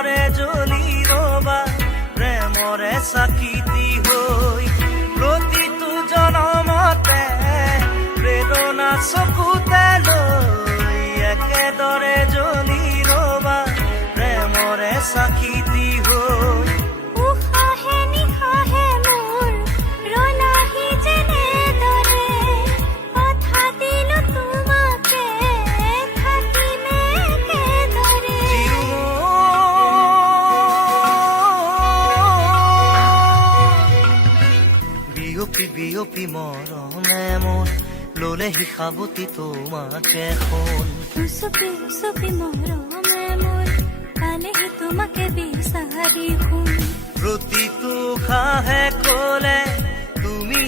দৰে জ্বলি ৰবা প্ৰেমৰে চাকিতি হৈ প্ৰতিটো জনমতে প্ৰেৰণা চকুতে লৈ একেদৰে জ্বলি ৰবা প্ৰেমৰে চাকিতি হৈ উশাহে নিশাহে মোৰ ৰলাহি যেনেদৰে কথা দিলো তোমাকে থাকিমে একেদৰে বিয়পি বিয়পি মৰমে মন ললেহি সাৱতি তোমাকে সোণ উচপি উচপি মৰমে মোৰ পালেহি তোমাকে বিচাৰি শুন প্ৰতিটো খাহে কলে তুমি